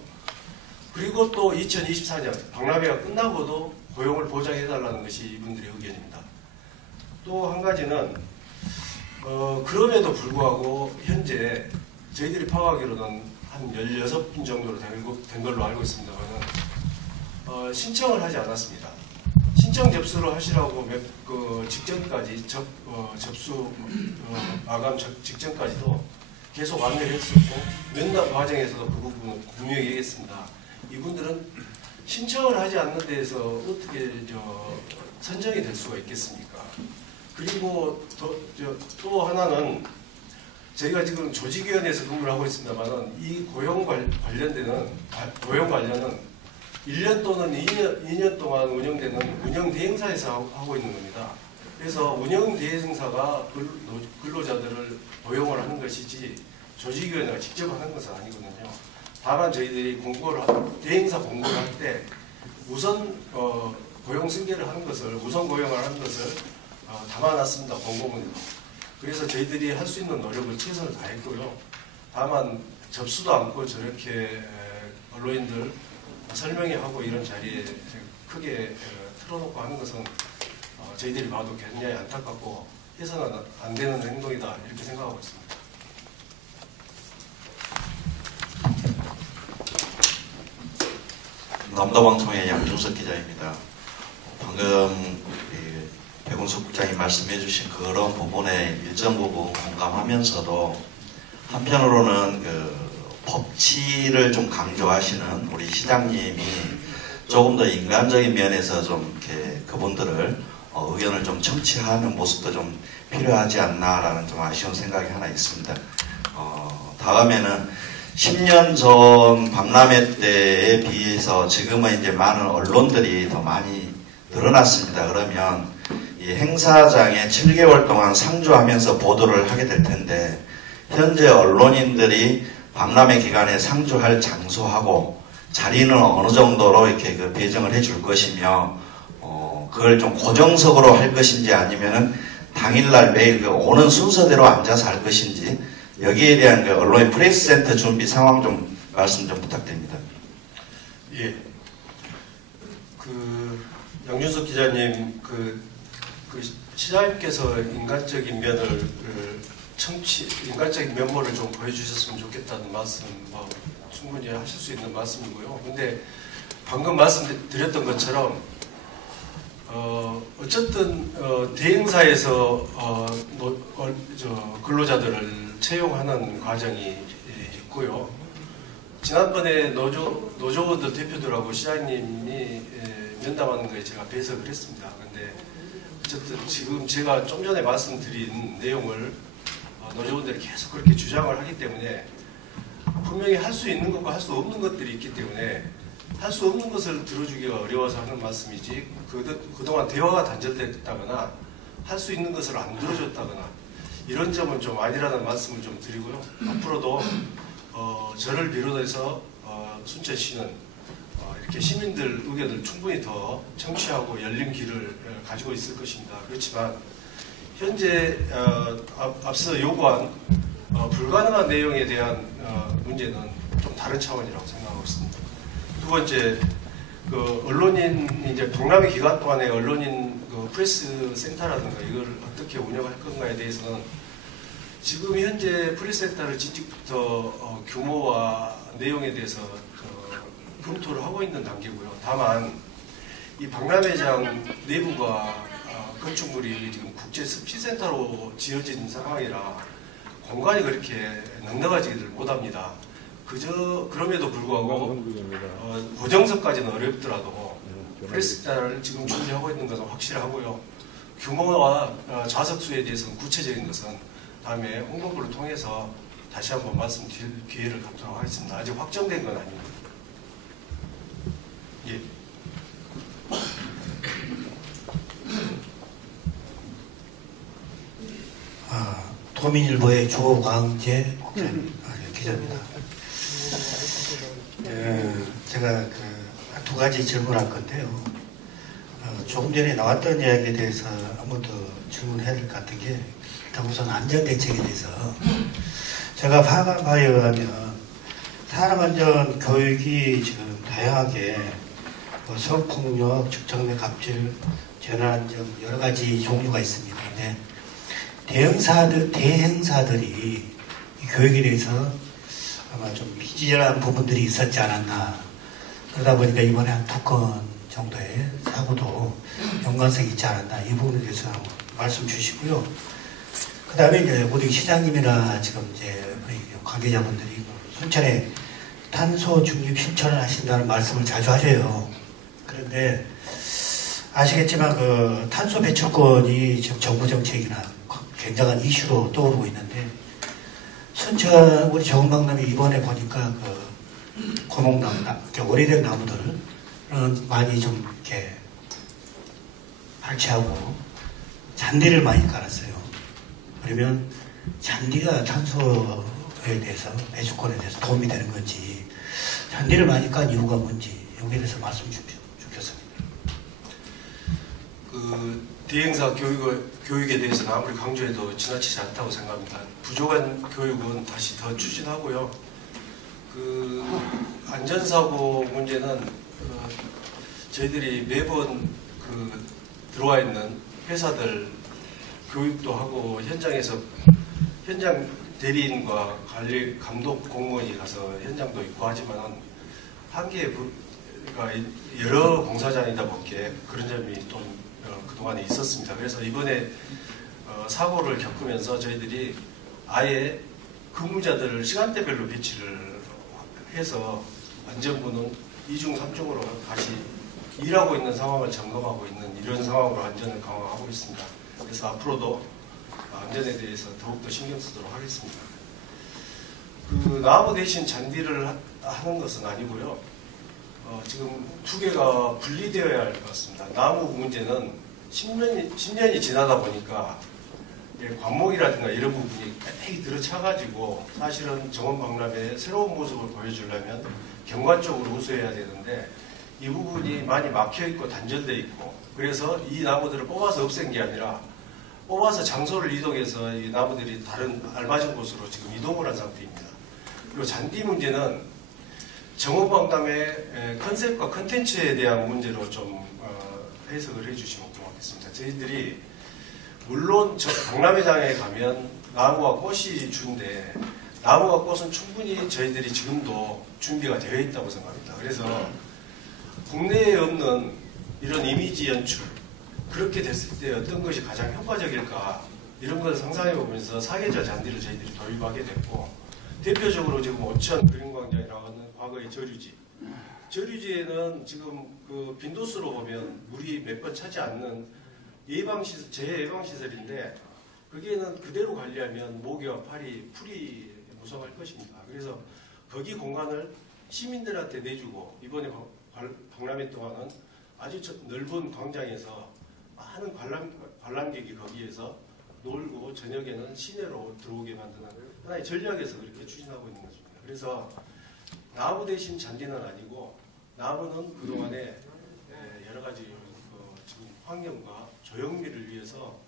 그리고 또 2024년 박람회가 끝나고도 고용을 보장해달라는 것이 이분들의 의견입니다. 또 한 가지는 그럼에도 불구하고 현재 저희들이 파악하기로는 한 16분 정도로 된 걸로 알고 있습니다만 신청을 하지 않았습니다. 신청 접수를 하시라고 직전까지 접수 마감 직전까지도 계속 안내를 했었고 면담 과정에서도 그 부분을 분명히 얘기했습니다. 이분들은 신청을 하지 않는 데에서 어떻게 선정이 될 수가 있겠습니까? 그리고 또 하나는 저희가 지금 조직위원회에서 근무를 하고 있습니다만 이 고용 관련은 1년 또는 2년 동안 운영되는 운영 대행사에서 하고 있는 겁니다. 그래서 운영 대행사가 근로자들을 고용을 하는 것이지 조직위원회가 직접 하는 것은 아니거든요. 다만 저희들이 대행사 공고를 할 때 우선 고용 승계를 하는 것을 우선 고용을 하는 것을 담아놨습니다. 공고문으로. 그래서 저희들이 할 수 있는 노력을 최선을 다했고요. 다만 접수도 않고 저렇게 언론인들 설명회 하고 이런 자리에 크게 틀어놓고 하는 것은 저희들이 봐도 굉장히 안타깝고 해서는 안 되는 행동이다 이렇게 생각하고 있습니다. 남도방통의 양준석 기자입니다. 방금 백운석 국장이 말씀해 주신 그런 부분에 일정 부분 공감하면서도 한편으로는 법치를 좀 강조하시는 우리 시장님이 조금 더 인간적인 면에서 좀 이렇게 그분들을 의견을 좀 청취하는 모습도 좀 필요하지 않나라는 좀 아쉬운 생각이 하나 있습니다. 다음에는 10년 전 박람회 때에 비해서 지금은 이제 많은 언론들이 더 많이 늘어났습니다. 그러면 이 행사장에 7개월 동안 상주하면서 보도를 하게 될 텐데 현재 언론인들이 박람회 기간에 상주할 장소하고 자리는 어느 정도로 이렇게 배정을 해줄 것이며 그걸 좀 고정석으로 할 것인지 아니면은 당일날 매일 오는 순서대로 앉아서 할 것인지 여기에 대한 언론의 프레스센터 준비 상황 좀 말씀 좀 부탁드립니다. 예. 양준석 기자님 시장님께서 인간적인 면모를 좀 보여주셨으면 좋겠다는 말씀 충분히 하실 수 있는 말씀이고요. 근데 방금 말씀드렸던 것처럼 어쨌든 대행사에서 근로자들을 채용하는 과정이 있고요. 지난번에 노조원들 대표들하고 시장님이 면담하는 거에 제가 배석을 했습니다. 근데 어쨌든 지금 제가 좀 전에 말씀드린 내용을 노조원들이 계속 그렇게 주장을 하기 때문에 분명히 할 수 있는 것과 할 수 없는 것들이 있기 때문에 할 수 없는 것을 들어주기가 어려워서 하는 말씀이지 그동안 대화가 단절됐다거나 할 수 있는 것을 안 들어줬다거나 이런 점은 좀 아니라는 말씀을 좀 드리고요. 앞으로도 저를 비롯해서 순천시는 이렇게 시민들 의견을 충분히 더 청취하고 열린 길을 가지고 있을 것입니다. 그렇지만 현재 앞서 요구한 불가능한 내용에 대한 문제는 좀 다른 차원이라고 생각하고 있습니다. 두 번째, 언론인 이제 박람회 기간 동안에 언론인 프레스 센터라든가 이걸 어떻게 운영할 건가에 대해서는 지금 현재 프레스 센터를 진직부터 규모와 내용에 대해서 검토를 하고 있는 단계고요. 다만 이 박람회장 내부가 건축물이 지금 국제 습지센터로 지어진 상황이라 공간이 그렇게 넉넉하지를 못합니다. 그럼에도 불구하고 고정석까지는 어렵더라도 프레스센터를 지금 준비하고 있는 것은 확실하고요. 규모와 좌석 수에 대해서는 구체적인 것은 다음에 홍보부를 통해서 다시 한번 말씀드릴 기회를 갖도록 하겠습니다. 아직 확정된 건 아닙니다. 예. 도민일보의 조광재 기자입니다. 제가 두 가지 질문할 건데요. 조금 전에 나왔던 이야기에 대해서 한번 더 질문해야 될 것 같은 게 일단 우선 안전대책에 대해서 제가 파악한 바에 의하면 산업안전 교육이 지금 다양하게 성폭력, 직장내 갑질, 재난안전 여러 가지 종류가 있습니다. 근데 대행사들이 이 교육에 대해서 아마 좀 비지런한 부분들이 있었지 않았나. 그러다 보니까 이번에 한 2건 정도의 사고도 연관성이 있지 않았나. 이 부분에 대해서 말씀 주시고요. 그 다음에 이제 우리 시장님이나 지금 이제 우리 관계자분들이 순천에 탄소 중립 실천을 하신다는 말씀을 자주 하셔요. 그런데 아시겠지만 그 탄소 배출권이 지금 정부 정책이나 굉장한 이슈로 떠오르고 있는데 순천 우리 정박람이 이번에 보니까 그 고목나무, 오래된 나무들은 많이 좀 이렇게 발치하고 잔디를 많이 깔았어요. 그러면 잔디가 탄소에 대해서 배출권에 대해서 도움이 되는 건지 잔디를 많이 깐 이유가 뭔지 여기에 대해서 말씀 주시면 좋겠습니다. 그 대행사 교육에 대해서는 아무리 강조해도 지나치지 않다고 생각합니다. 부족한 교육은 다시 더 추진하고요. 그 안전사고 문제는 저희들이 매번 그 들어와 있는 회사들 교육도 하고 현장에서 현장 대리인과 관리 감독 공무원이 가서 현장도 있고 하지만 한계가 여러 공사장이다 보니까 그런 점이 좀 그동안에 있었습니다. 그래서 이번에 사고를 겪으면서 저희들이 아예 근무자들을 시간대별로 배치를 해서 안전부는 2중, 3중으로 다시 일하고 있는 상황을 점검하고 있는 이런 상황으로 안전을 강화하고 있습니다. 그래서 앞으로도 안전에 대해서 더욱더 신경 쓰도록 하겠습니다. 그 나무 대신 잔디를 하는 것은 아니고요. 지금 두 개가 분리되어야 할 것 같습니다. 나무 문제는 10년이 지나다 보니까 관목이라든가 이런 부분이 빼빼기 들어차가지고 사실은 정원박람회의 새로운 모습을 보여주려면 경관적으로 우수해야 되는데 이 부분이 많이 막혀있고 단절되어 있고 그래서 이 나무들을 뽑아서 없앤 게 아니라 뽑아서 장소를 이동해서 이 나무들이 다른 알맞은 곳으로 지금 이동을 한 상태입니다. 그리고 잔디 문제는 정원박람회 컨셉과 컨텐츠에 대한 문제로 좀 해석을 해주시면 고맙겠습니다. 저희들이 물론 박람회장에 가면 나무와 꽃이 준데 나무와 꽃은 충분히 저희들이 지금도 준비가 되어 있다고 생각합니다. 그래서 국내에 없는 이런 이미지 연출 그렇게 됐을 때 어떤 것이 가장 효과적일까 이런 걸 상상해 보면서 사계절 잔디를 저희들이 도입하게 됐고 대표적으로 지금 오천 그린광장이라고 하는 과거의 저류지에는 지금 그 빈도수로 보면 물이 몇 번 차지 않는 재예방시설인데 거기에는 그대로 관리하면 모기와 풀이 무성할 것입니다. 그래서 거기 공간을 시민들한테 내주고 이번에 박람회 동안은 아주 넓은 광장에서 많은 관람객이 거기에서 놀고 저녁에는 시내로 들어오게 만드는 하나의 전략에서 그렇게 추진하고 있는 것입니다. 그래서 나무 대신 잔디는 아니고 나무는 그동안에 여러 가지 지금 환경과 조형미를 위해서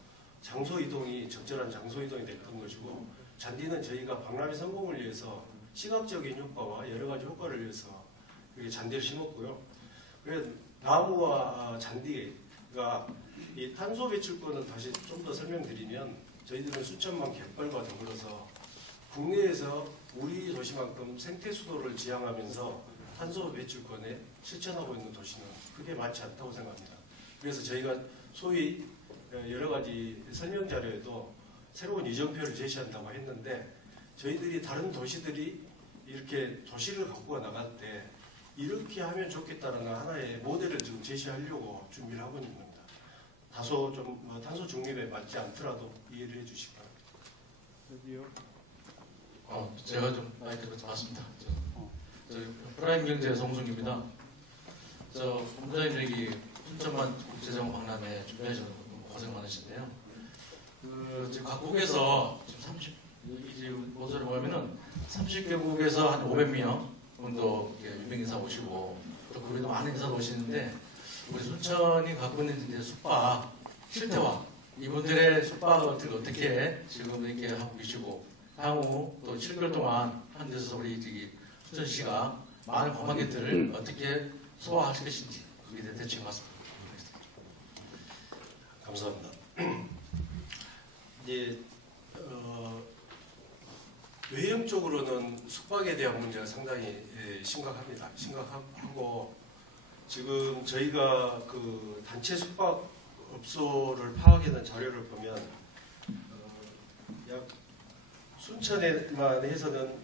장소 이동이 적절한 장소 이동이 됐던 것이고 잔디는 저희가 박람회 성공을 위해서 시각적인 효과와 여러 가지 효과를 위해서 잔디를 심었고요. 그래서 나무와 잔디가 이 탄소 배출권을 다시 좀 더 설명드리면 저희들은 수천만 갯벌과 더불어서 국내에서 우리 도시만큼 생태수도를 지향하면서 탄소 배출권에 실천하고 있는 도시는 그게 많지 않다고 생각합니다. 그래서 저희가 소위 여러 가지 설명 자료에도 새로운 이정표를 제시한다고 했는데 저희들이 다른 도시들이 이렇게 도시를 갖고 나갈 때 이렇게 하면 좋겠다는 하나의 모델을 지금 제시하려고 준비를 하고 있는 겁니다. 다소 좀 탄소 중립에 맞지 않더라도 이해를 해주시기 바랍니다. 제가 좀 마이크를 맞습니다. 저 프라임 경제 송승입니다. 저 본부장님이 순천만 국제정원 박람회 준비하셔서 고생 많으신데요. 지금 각국에서 지금 지금 보도를 보면은 30개국에서 한 500명 정도 유명 인사 오시고 또 그 외에도 많은 인사도 오시는데 우리 순천이 갖고 있는 이제 숙박 실태와 이분들의 숙박을 어떻게 지금 이렇게 하고 계시고 향후 또 7개월 동안 한 데서 우리 순천시가 많은 관광객들을 어떻게 소화하실 것인지 그게 대책 맞습니다. 감사합니다. 이제 외형적으로는 숙박에 대한 문제가 상당히 심각합니다. 심각하고 지금 저희가 그 단체 숙박업소를 파악해낸 자료를 보면 약 순천에만 해서는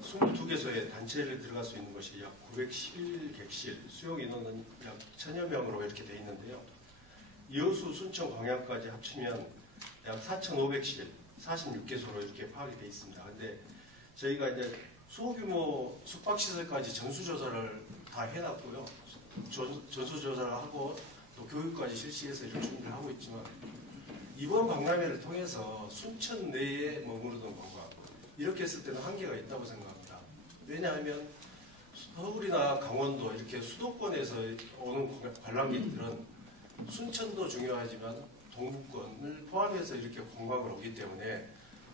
22개소의 단체를 들어갈 수 있는 것이 약 911객실, 수용 인원은 약 1000여 명으로 이렇게 되어 있는데요. 여수, 순천, 광양까지 합치면 약 4,500실, 46개소로 이렇게 파악이 되어 있습니다. 근데 저희가 이제 소규모 숙박시설까지 전수조사를 다 해놨고요. 전수조사를 하고 또 교육까지 실시해서 이런 준비를 하고 있지만 이번 박람회를 통해서 순천 내에 머무르던 관광 이렇게 했을 때는 한계가 있다고 생각합니다. 왜냐하면 서울이나 강원도 이렇게 수도권에서 오는 관람객들은 순천도 중요하지만 동부권을 포함해서 이렇게 관광을 오기 때문에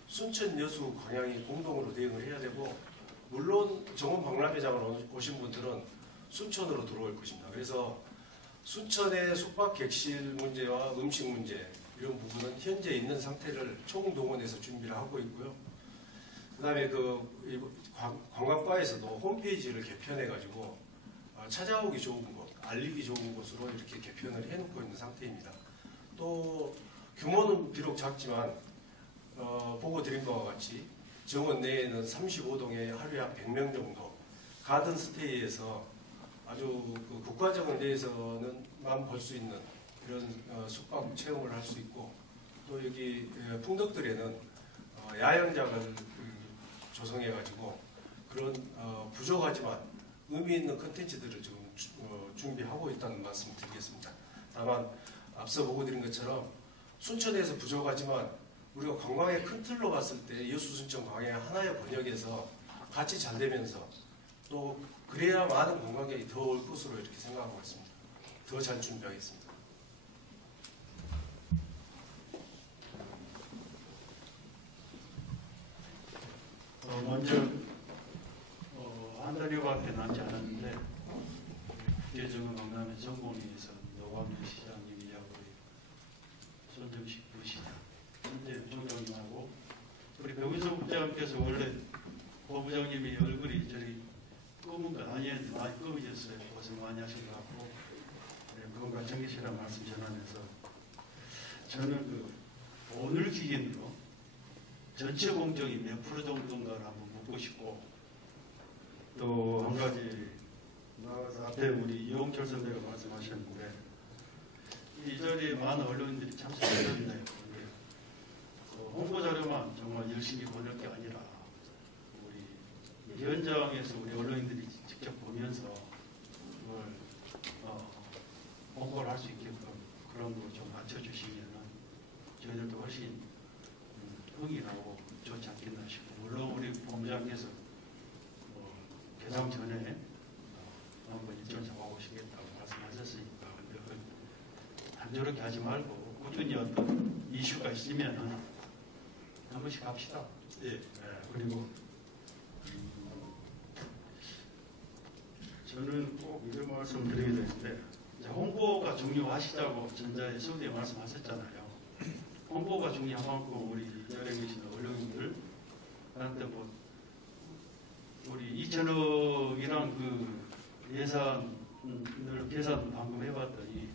순천, 여수, 광양이 공동으로 대응을 해야 되고 물론 정원 박람회장을 오신 분들은 순천으로 들어올 것입니다. 그래서 순천의 숙박 객실 문제와 음식 문제 이런 부분은 현재 있는 상태를 총동원해서 준비를 하고 있고요. 그 다음에 관광과에서도 홈페이지를 개편해가지고 찾아오기 좋은 곳, 알리기 좋은 곳으로 이렇게 개편을 해놓고 있는 상태입니다. 또 규모는 비록 작지만 보고 드린 바와 같이 정원 내에는 35동에 하루에 한 100명 정도 가든 스테이에서 아주 그 국가정원 내에서는만 볼 수 있는 이런 숙박 체험을 할 수 있고 또 여기 풍덕들에는 야영장을 조성해가지고 그런 부족하지만 의미 있는 컨텐츠들을 지금 준비하고 있다는 말씀 드리겠습니다. 다만 앞서 보고 드린 것처럼 순천에서 부족하지만 우리가 관광의 큰 틀로 봤을 때 여수, 순천, 광양 하나의 번역에서 같이 잘 되면서 또 그래야 많은 관광객이 더 올 것으로 이렇게 생각하고 있습니다. 더 잘 준비하겠습니다. 먼저 한 달여가 변하지 않았는데 국제정원 박람회 전공위에서 노광현 시장님이하고 손정식 부시장, 현재 총장님하고 우리 백운석 부장님께서 원래 고 부장님이 얼굴이 저리 검은 건 아니었는데 많이 검어졌어요. 고생 많이 하신 것 같고 그건가 챙기시라는 말씀 전하면서 저는 오늘 기준으로 전체 공정이 몇 프로 정도인가를 한번 묻고 싶고 또 한 가지 나가서 앞에 우리 이용철 선배가 말씀하셨는데 이 자리에 많은 언론인들이 참석하셨네요. 홍보 자료만 정말 열심히 보낼 게 아니라 우리 현장에서 우리 언론인들이 직접 보면서 그걸 홍보를 할 수 있게끔 그런 거 좀 맞춰주시면 저희들도 훨씬 흥이 나고 좋지 않겠나 싶고 물론 우리 본부장께서 개장 전에 한번 일정 잡아보시겠다고 말씀하셨으니까 근데 단조롭게 하지 말고 꾸준히 어떤 이슈가 있으면은 한 번씩 합시다. 예. 그리고 저는 꼭 이런 말씀 드리게 되는데 홍보가 중요하시다고 전자에 서두에 말씀하셨잖아요. 홍보가 중요한 만큼 우리 자리에 계신 언론인들한테 우리 2천억이랑 그 예산을 계산 방금 해봤더니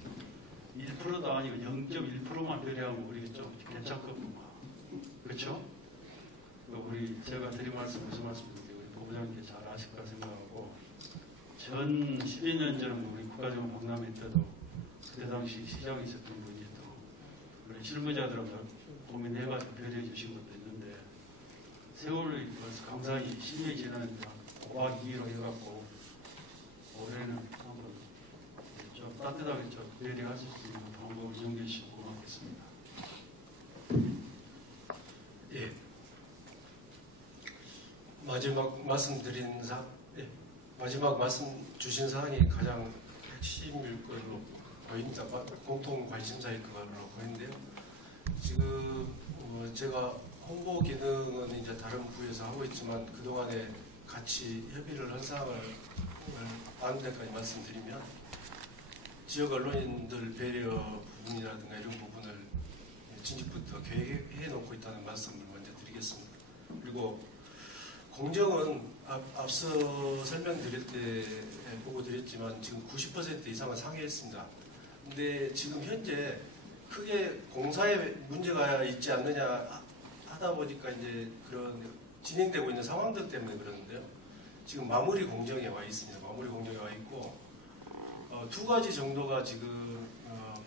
1%도 아니고 0.1%만 배려하면 우리 좀 괜찮거든요. 그렇죠? 우리 제가 드린 말씀 무슨 말씀인지 우리 부부장님께 잘 아실 거라 생각하고 전 12년 전 우리 국가정원 박람회 때도 그때 당시 시장에 있었던 분이 또 그런 실무자들하고 고민해가지고 배려해 주신 것도 있는데 세월이 벌써 감사히 10년이 지난 5박 2일로 해갖고 올해는 한번 좀 따뜻하게 좀 배려하실 수 있는 방법을 정해 주시고 고맙겠습니다. 예. 마지막 말씀 주신 사항이 가장 핵심일 걸로 보입니다. 공통 관심사일 걸로 보이는데요. 지금 제가 홍보 기능은 이제 다른 부에서 하고 있지만 그동안에 같이 협의를 한 사항을 다른 데까지 말씀드리면 지역 언론인들 배려 부분이라든가 이런 부분을 진작부터 계획해 놓고 있다는 말씀을 먼저 드리겠습니다. 그리고 공정은 앞서 설명드릴 때 보고 드렸지만 지금 90% 이상은 상회했습니다. 근데 지금 현재 크게 공사에 문제가 있지 않느냐 하다 보니까 이제 그런 진행되고 있는 상황들 때문에 그러는데요. 지금 마무리 공정에 와 있습니다. 마무리 공정에 와 있고 두 가지 정도가 지금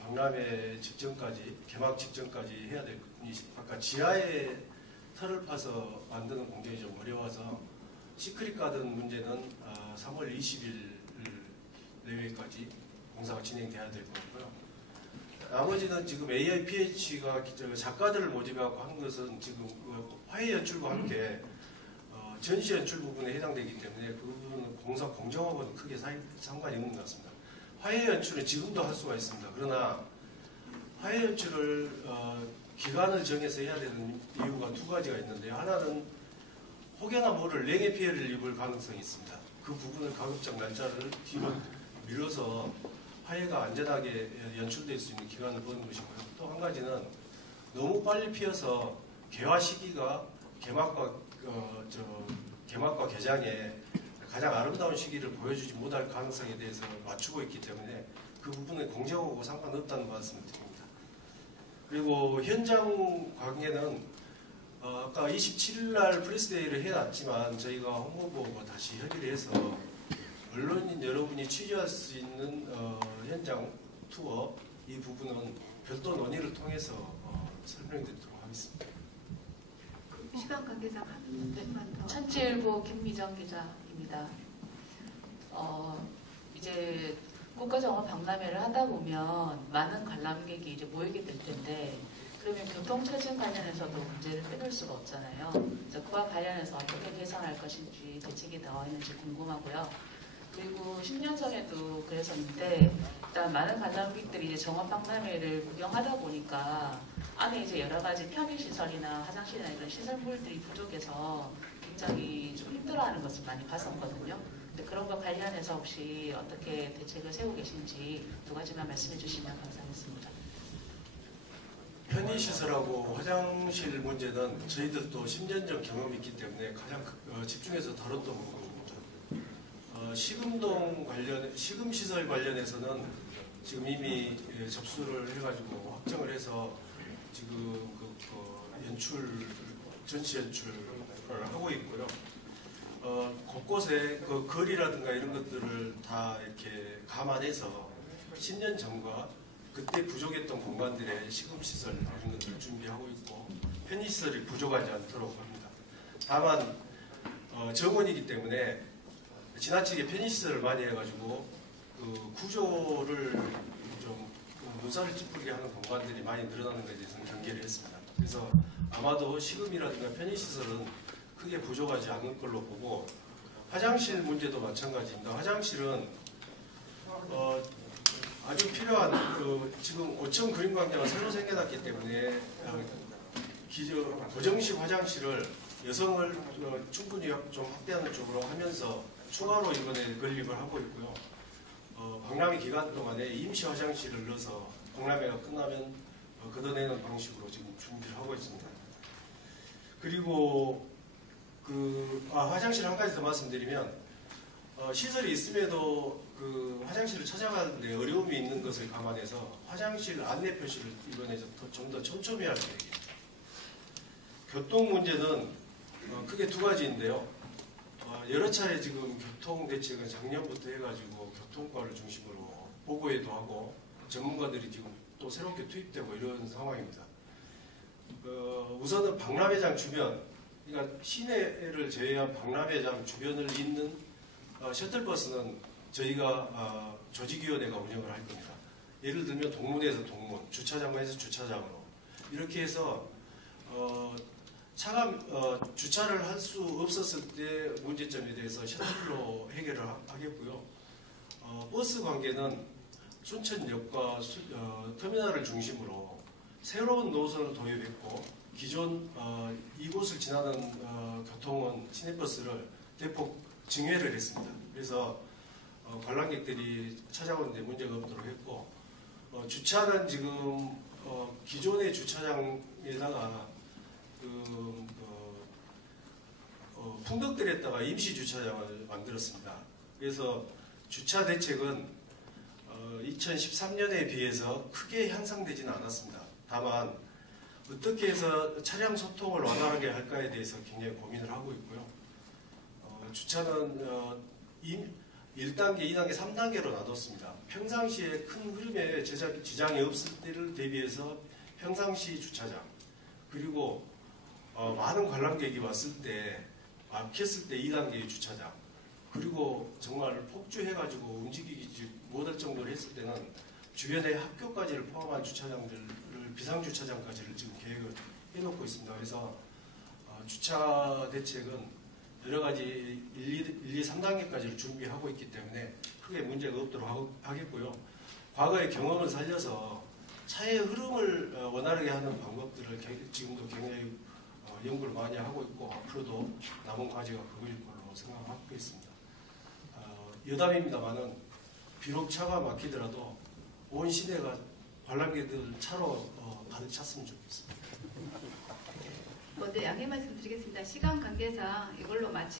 박람회 직전까지 개막 직전까지 해야 될 부분이 아까 지하에 털을 파서 만드는 공정이 좀 어려워서 시크릿 가든 문제는 3월 20일 내외까지 공사가 진행돼야 될 거고요. 나머지는 지금 AIPH가 작가들을 모집하고 한 것은 지금 화해 연출과 함께 전시 연출 부분에 해당되기 때문에 그 부분은 공사 공정하고는 크게 상관이 없는 것 같습니다. 화해 연출은 지금도 할 수가 있습니다. 그러나 화해 연출을 기간을 정해서 해야 되는 이유가 두 가지가 있는데요. 하나는 혹여나 모를 냉해 피해를 입을 가능성이 있습니다. 그 부분을 가급적 날짜를 뒤로 밀어서 화해가 안전하게 연출될 수 있는 기간을 보는 것이고요. 또 한 가지는 너무 빨리 피어서 개화 시기가 개막과 개장에 가장 아름다운 시기를 보여주지 못할 가능성에 대해서 맞추고 있기 때문에 그 부분은 공정하고 상관없다는 말씀을 드립니다. 그리고 현장 관계는 아까 27일 날 프레스데이를 해놨지만 저희가 홍보부하고 다시 협의를 해서 언론인 여러분이 취재할 수 있는 현장 투어 이 부분은 별도 논의를 통해서 설명드리도록 하겠습니다. 시간 관계상 한 분만 더. 천지일보 김미정 기자입니다. 이제 국가정원 박람회를 하다 보면 많은 관람객이 이제 모이게 될 텐데 그러면 교통체증 관련해서도 문제를 빼놓을 수가 없잖아요. 그래서 그와 관련해서 어떻게 개선할 것인지 대책이 나와 있는지 궁금하고요. 그리고 10년 전에도 그랬었는데 일단 많은 관람객들이 이제 정원 박람회를 구경하다 보니까 안에 이제 여러 가지 편의시설이나 화장실이나 이런 시설물들이 부족해서 굉장히 좀 힘들어하는 것을 많이 봤었거든요. 근데 그런 것 관련해서 혹시 어떻게 대책을 세우고 계신지 두 가지만 말씀해 주시면 감사하겠습니다. 편의시설하고 화장실 문제는 저희들도 10년 전 경험이 있기 때문에 가장 집중해서 다뤘던 부분입니다. 시금시설 관련해서는 지금 이미 접수를 해가지고 확정을 해서 지금 전시 연출을 하고 있고요. 곳곳에 그 거리라든가 이런 것들을 다 이렇게 감안해서 10년 전과 그때 부족했던 공간들의 시금시설 이런 것들을 준비하고 있고 편의시설이 부족하지 않도록 합니다. 다만 정원이기 때문에 지나치게 편의시설을 많이 해가지고 그 구조를 좀 눈살을 찌푸리게 하는 공간들이 많이 늘어나는 것에 대해서는 경계를 했습니다. 그래서 아마도 시금이라든가 편의시설은 크게 부족하지 않을 걸로 보고 화장실 문제도 마찬가지입니다. 화장실은 아주 필요한 지금 5층 그림광장을 새로 생겨났기 때문에 고정식 화장실을 여성을 충분히 좀 확대하는 쪽으로 하면서 추가로 이번에 건립을 하고 있고요. 박람회 기간 동안에 임시 화장실을 넣어서 박람회가 끝나면 걷어내는 방식으로 지금 준비를 하고 있습니다. 그리고 화장실 한 가지 더 말씀드리면 시설이 있음에도 그 화장실을 찾아가는데 어려움이 있는 것을 감안해서 화장실 안내 표시를 이번에 좀 더 촘촘히 할 계획입니다. 교통 문제는 크게 두 가지인데요. 여러 차례 지금 교통 대책은 작년부터 해가지고 교통과를 중심으로 보고회도 하고 전문가들이 지금 또 새롭게 투입되고 이런 상황입니다. 우선은 박람회장 주변, 그러니까 시내를 제외한 박람회장 주변을 잇는 셔틀버스는 저희가 조직위원회가 운영을 할 겁니다. 예를 들면 동문에서 동문, 주차장에서 주차장으로 이렇게 해서 차가 주차를 할 수 없었을 때 문제점에 대해서 셔틀로 해결을 하겠고요. 버스 관계는 순천역과 터미널을 중심으로 새로운 노선을 도입했고 기존 이곳을 지나는 교통은 시내버스를 대폭 증회를 했습니다. 그래서 관람객들이 찾아오는데 문제가 없도록 했고 주차는 지금 기존의 주차장에다가 풍덕들에다가 임시 주차장을 만들었습니다. 그래서 주차 대책은 2013년에 비해서 크게 향상되지는 않았습니다. 다만 어떻게 해서 차량 소통을 원활하게 할까에 대해서 굉장히 고민을 하고 있고요. 주차는 1단계, 2단계, 3단계로 나눴습니다. 평상시에 큰 흐름에 지장이 없을 때를 대비해서 평상시 주차장, 그리고 많은 관람객이 왔을 때 막혔을 때 2단계의 주차장, 그리고 정말 폭주해가지고 움직이지 못할 정도로 했을 때는 주변의 학교까지를 포함한 주차장들을 비상주차장까지를 지금 계획을 해놓고 있습니다. 그래서 주차 대책은 여러 가지 1, 2, 3단계까지를 준비하고 있기 때문에 크게 문제가 없도록 하겠고요. 과거의 경험을 살려서 차의 흐름을 원활하게 하는 방법들을 지금도 굉장히 연구를 많이 하고 있고 앞으로도 남은 과제가 그거일 걸로 생각하고 있습니다. 여담입니다만은 비록 차가 막히더라도 온 시내가 관람객들 차로 가득 찼으면 좋겠습니다. 먼저 양해 말씀드리겠습니다. 시간 관계상 이걸로 마치